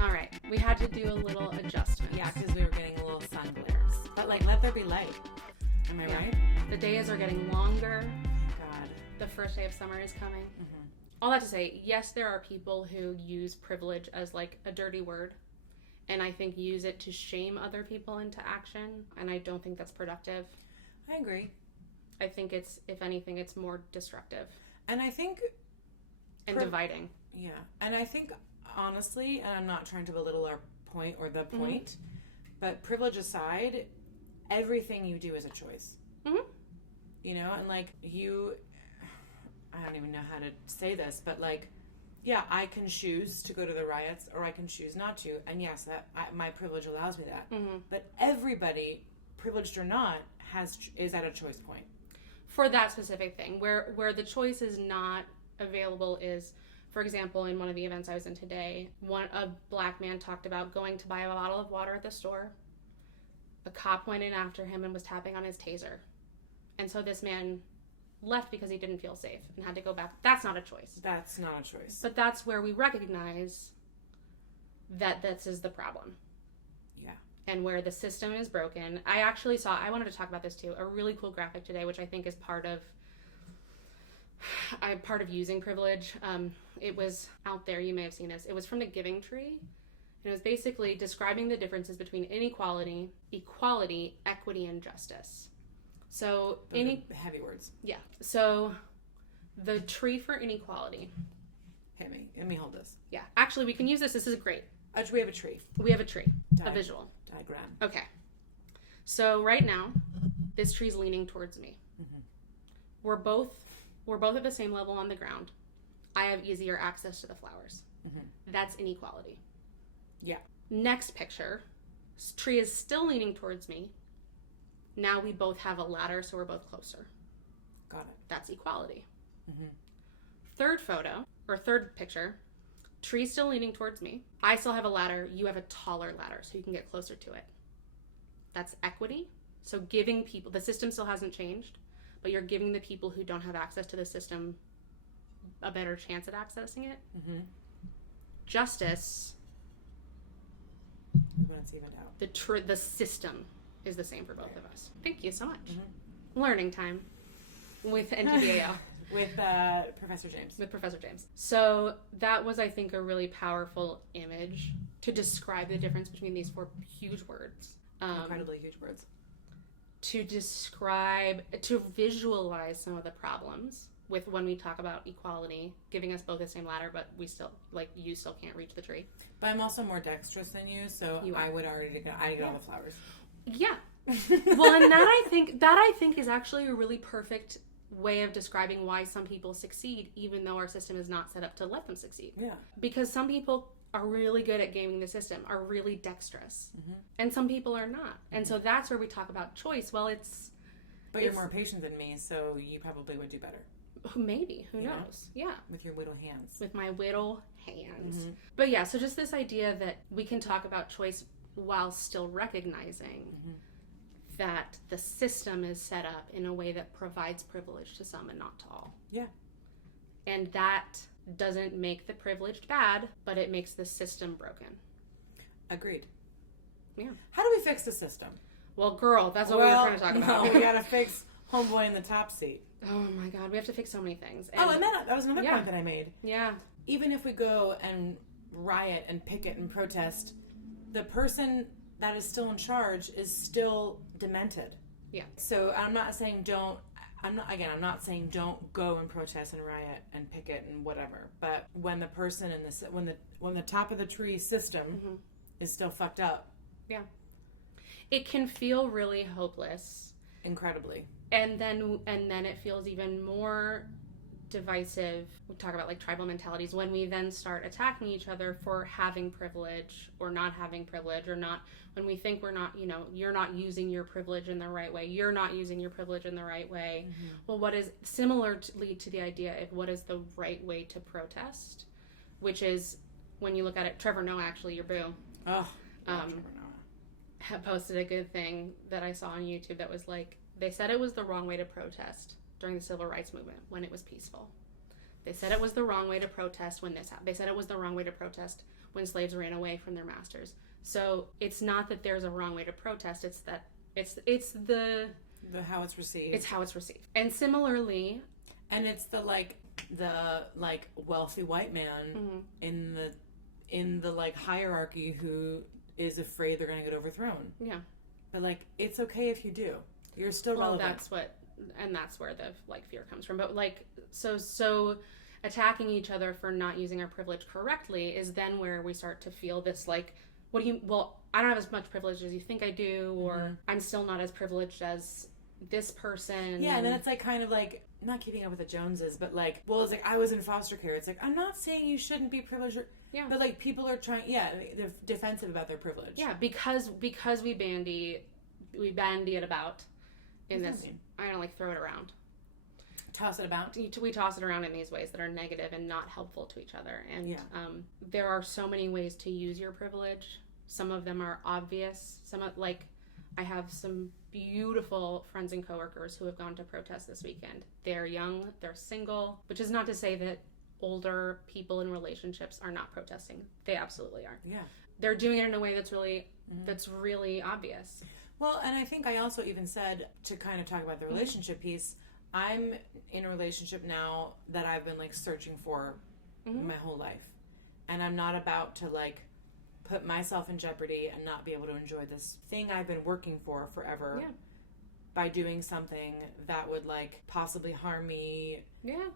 All right, we had to do a little adjustment. Yeah, because we were getting a little sun glares. But like, let there be light. Am I right? The days are getting longer. God. The first day of summer is coming. Mm-hmm. All that to say, yes, there are people who use privilege as like a dirty word, and I think use it to shame other people into action, and I don't think that's productive. I agree. I think it's, if anything, it's more destructive. And I think... And dividing. Yeah. And I think, honestly, and I'm not trying to belittle our point or the point, but privilege aside, everything you do is a choice. Mm-hmm. You know, and like I don't even know how to say this, but like, yeah, I can choose to go to the riots or I can choose not to. And yes, my privilege allows me that. Mm-hmm. But everybody, privileged or not, is at a choice point. For that specific thing, where the choice is not available is, for example, in one of the events I was in today, a black man talked about going to buy a bottle of water at the store. A cop went in after him and was tapping on his taser. And so this man left because he didn't feel safe and had to go back. That's not a choice. That's not a choice. But that's where we recognize that this is the problem. Yeah. And where the system is broken. I wanted to talk about this too, a really cool graphic today, which I think is part of using privilege. It was out there, you may have seen this. It was from the Giving Tree. And it was basically describing the differences between inequality, equality, equity, and justice. So heavy words. Yeah. So the tree for inequality. Hit me. Let me hold this. Yeah. Actually, we can use this. This is great. We have a tree. We have a tree. A visual. Diagram. Okay. So right now, this tree's leaning towards me. Mm-hmm. We're both at the same level on the ground. I have easier access to the flowers. Mm-hmm. That's inequality. Yeah. Next picture. Tree is still leaning towards me. Now we both have a ladder, so we're both closer. Got it. That's equality. Mm-hmm. Third picture. Tree still leaning towards me. I still have a ladder. You have a taller ladder, so you can get closer to it. That's equity. So giving people, the system still hasn't changed, but you're giving the people who don't have access to the system a better chance at accessing it. Mm-hmm. Justice. When it's evened out. The system is the same for both of us. Thank you so much. Mm-hmm. Learning time with NTBAO. With Professor James. So that was, I think, a really powerful image to describe the difference between these four huge words. Incredibly huge words. To visualize some of the problems with when we talk about equality, giving us both the same ladder, but we still, you still can't reach the tree. But I'm also more dexterous than you, so I get all the flowers. Yeah. Well, and that I think is actually a really perfect way of describing why some people succeed, even though our system is not set up to let them succeed. Yeah. Because some people are really good at gaming the system, are really dexterous, and some people are not. And so that's where we talk about choice. Well, But you're more patient than me, so you probably would do better. Maybe. Who knows? Yeah. With your whittle hands. With my whittle hands. But yeah, so just this idea that we can talk about choice while still recognizing that the system is set up in a way that provides privilege to some and not to all. Yeah. And that doesn't make the privileged bad, but it makes the system broken. Agreed. Yeah. How do we fix the system? Well, girl, that's what we were trying to talk about. No, we gotta fix homeboy in the top seat. Oh my God, we have to fix so many things. And that was another point that I made. Yeah. Even if we go and riot and picket and protest, the person that is still in charge is still demented. Yeah. So I'm not saying don't go and protest and riot and picket and whatever. But when the person when the top of the tree system is still fucked up. Yeah. It can feel really hopeless. Incredibly. And then it feels even more divisive. We talk about tribal mentalities when we then start attacking each other for having privilege or not having privilege, or not, when we think we're not, you're not using your privilege in the right way. You're not using your privilege in the right way. Well, what is similarly to the idea of what is the right way to protest, which is when you look at it, Trevor Noah, actually, your boo. Oh, Trevor Noah. Had posted a good thing that I saw on YouTube that was they said it was the wrong way to protest during the civil rights movement when it was peaceful. They said it was the wrong way to protest when this happened. They said it was the wrong way to protest when slaves ran away from their masters. So it's not that there's a wrong way to protest, it's that it's the how it's received. It's how it's received. And similarly, and it's the wealthy white man in the like hierarchy who is afraid they're going to get overthrown. Yeah. But like, it's okay if you do. You're still relevant. That's where the like fear comes from. But like, so attacking each other for not using our privilege correctly is then where we start to feel this like, I don't have as much privilege as you think I do, or I'm still not as privileged as this person. Yeah, and then it's like kind of like, not keeping up with the Joneses, but like, well, it's like, I was in foster care. It's like, I'm not saying you shouldn't be privileged. Yeah. But like, people are trying, they're defensive about their privilege. Yeah, because we bandy it about in this. I don't like throw it around. Toss it about. We toss it around in these ways that are negative and not helpful to each other. And there are so many ways to use your privilege. Some of them are obvious. I have some beautiful friends and coworkers who have gone to protest this weekend. They're young, they're single, which is not to say that older people in relationships are not protesting. They absolutely are. Yeah. They're doing it in a way that's really obvious. Well, and I think I also even said, to kind of talk about the relationship piece, I'm in a relationship now that I've been like searching for my whole life. And I'm not about to like put myself in jeopardy and not be able to enjoy this thing I've been working for forever by doing something that would like possibly harm me. Yeah.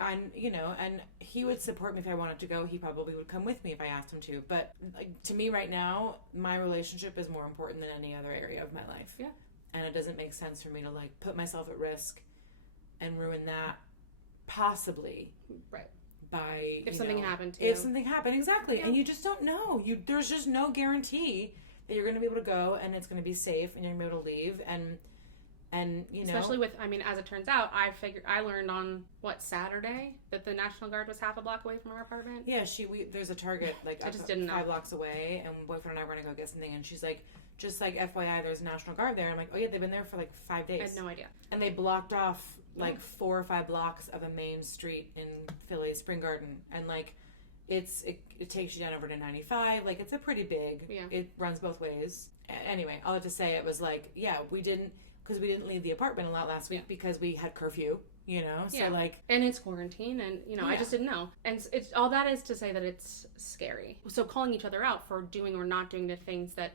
And he would support me if I wanted to go. He probably would come with me if I asked him to. But like, to me right now, my relationship is more important than any other area of my life. Yeah. And it doesn't make sense for me to like put myself at risk and ruin that possibly. Right. By if something happened to you. If something happened, exactly. Yeah. And you just don't know. There's just no guarantee that you're going to be able to go and it's going to be safe and you're going to be able to leave and especially with, as it turns out, I learned on Saturday that the National Guard was half a block away from our apartment. Yeah, there's a Target like I just didn't know. 5 blocks away, and boyfriend and I were going to go get something, and she's like, just like FYI, there's a National Guard there. And I'm like, oh yeah, they've been there for like 5 days. I had no idea. And they blocked off like 4 or 5 blocks of a main street in Philly, Spring Garden, and like it takes you down over to 95. Like, it's a pretty big. Yeah. It runs both ways. Anyway, all I have to say, it was like, we didn't leave the apartment a lot last week because we had curfew. So like, and it's quarantine, and I just didn't know. And it's all that is to say that it's scary. So calling each other out for doing or not doing the things that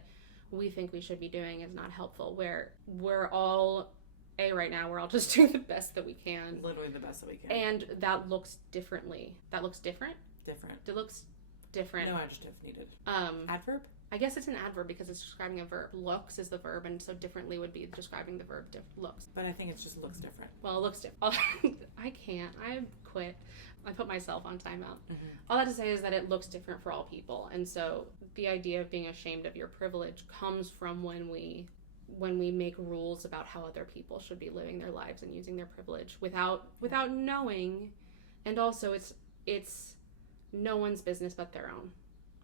we think we should be doing is not helpful. Where we're all. Right now, we're all just doing the best that we can. Literally the best that we can. And that looks differently. That looks different? Different. It looks different. No adjective needed. Adverb? I guess it's an adverb because it's describing a verb. Looks is the verb, and so differently would be describing the verb looks. But I think it just looks different. Well, it looks different. I can't. I quit. I put myself on timeout. Mm-hmm. All that to say is that it looks different for all people. And so the idea of being ashamed of your privilege comes from when we make rules about how other people should be living their lives and using their privilege without knowing, and also it's no one's business but their own.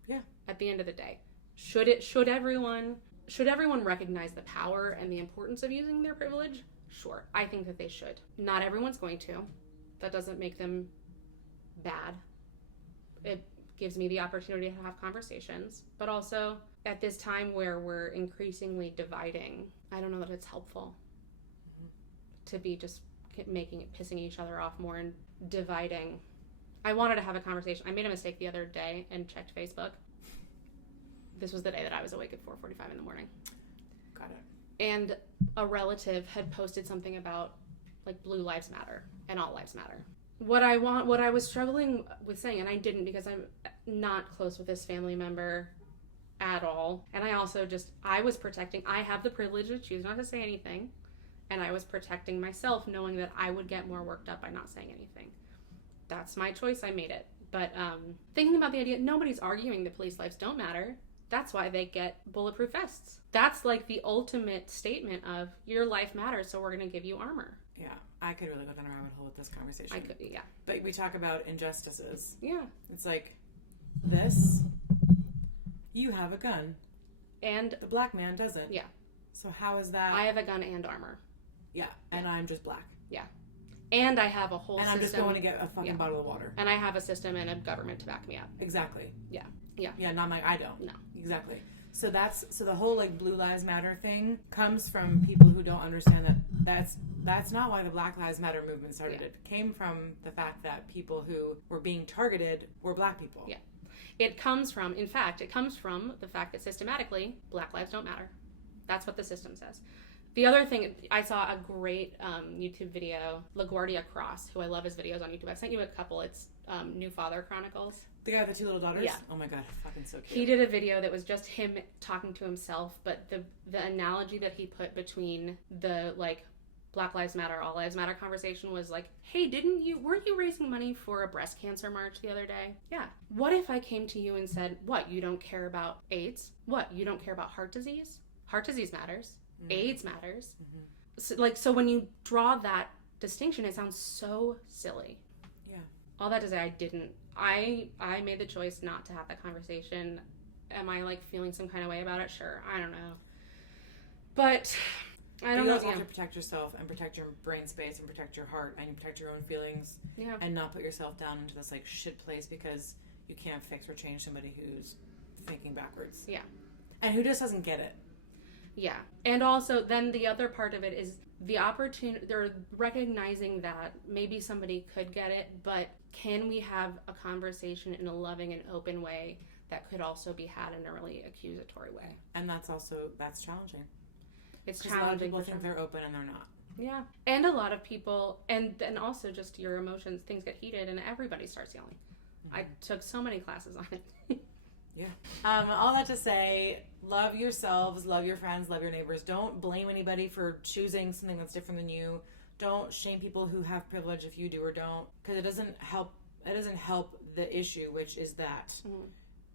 Yeah. At the end of the day, should everyone recognize the power and the importance of using their privilege? Sure, I think that they should. Not everyone's going to. That doesn't make them bad. It gives me the opportunity to have conversations, but also at this time where we're increasingly dividing, I don't know that it's helpful to be just pissing each other off more and dividing. I wanted to have a conversation. I made a mistake the other day and checked Facebook. This was the day that I was awake at 4:45 in the morning. Got it. And a relative had posted something about like Blue Lives Matter and All Lives Matter. What I was struggling with saying, and I didn't because I'm not close with this family member at all. And I also I have the privilege to choose not to say anything. And I was protecting myself knowing that I would get more worked up by not saying anything. That's my choice. I made it. But thinking about the idea, nobody's arguing that police lives don't matter. That's why they get bulletproof vests. That's like the ultimate statement of your life matters, so we're going to give you armor. Yeah, I could really go down a rabbit hole with this conversation. I could, yeah. But we talk about injustices. Yeah. It's like, you have a gun. And the black man doesn't. Yeah. So how is that? I have a gun and armor. Yeah, and I'm just black. Yeah. And I have a whole system. And I'm just going to get a fucking bottle of water. And I have a system and a government to back me up. Exactly. Yeah. Yeah. Yeah, not my, I don't. No. Exactly. So the whole like Blue Lives Matter thing comes from people who don't understand that that's not why the Black Lives Matter movement started. Yeah. It came from the fact that people who were being targeted were Black people. Yeah. It comes from the fact that systematically Black lives don't matter. That's what the system says. The other thing, I saw a great YouTube video, LaGuardia Cross, who I love his videos on YouTube. I've sent you a couple. It's New Father Chronicles. The guy with the 2 little daughters? Yeah. Oh my god, fucking so cute. He did a video that was just him talking to himself, but the analogy that he put between the, like, Black Lives Matter, All Lives Matter conversation was like, hey, weren't you raising money for a breast cancer march the other day? Yeah. What if I came to you and said, what, you don't care about AIDS? What, you don't care about heart disease? Heart disease matters. Mm-hmm. AIDS matters. Mm-hmm. So when you draw that distinction, it sounds so silly. Yeah. All that to say, I made the choice not to have that conversation. Am I, like, feeling some kind of way about it? Sure. I don't know. But I don't know. You have to protect yourself and protect your brain space and protect your heart and protect your own feelings. Yeah. And not put yourself down into this, like, shit place because you can't fix or change somebody who's thinking backwards. Yeah. And who just doesn't get it. Yeah. And also, then the other part of it is the opportunity, they're recognizing that maybe somebody could get it, but can we have a conversation in a loving and open way that could also be had in a really accusatory way? And that's challenging. It's challenging. A lot of people think they're open and they're not. Yeah. And a lot of people, and then also just your emotions, things get heated and everybody starts yelling. Mm-hmm. I took so many classes on it. Yeah. All that to say, love yourselves, love your friends, love your neighbors. Don't blame anybody for choosing something that's different than you. Don't shame people who have privilege if you do or don't, because it doesn't help the issue, which is that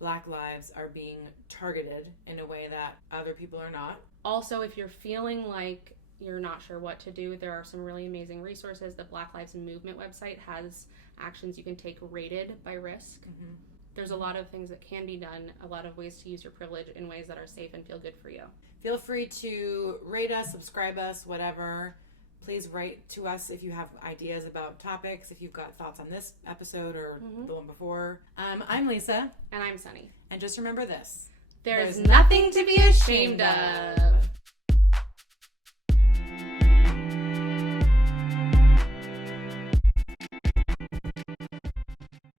Black lives are being targeted in a way that other people are not. Also, if you're feeling like you're not sure what to do, there are some really amazing resources. The Black Lives Movement website has actions you can take rated by risk. Mm-hmm. There's a lot of things that can be done, a lot of ways to use your privilege in ways that are safe and feel good for you. Feel free to rate us, subscribe us, whatever. Please write to us if you have ideas about topics, if you've got thoughts on this episode or the one before. I'm Lisa. And I'm Sunny. And just remember this. There's nothing to be ashamed of.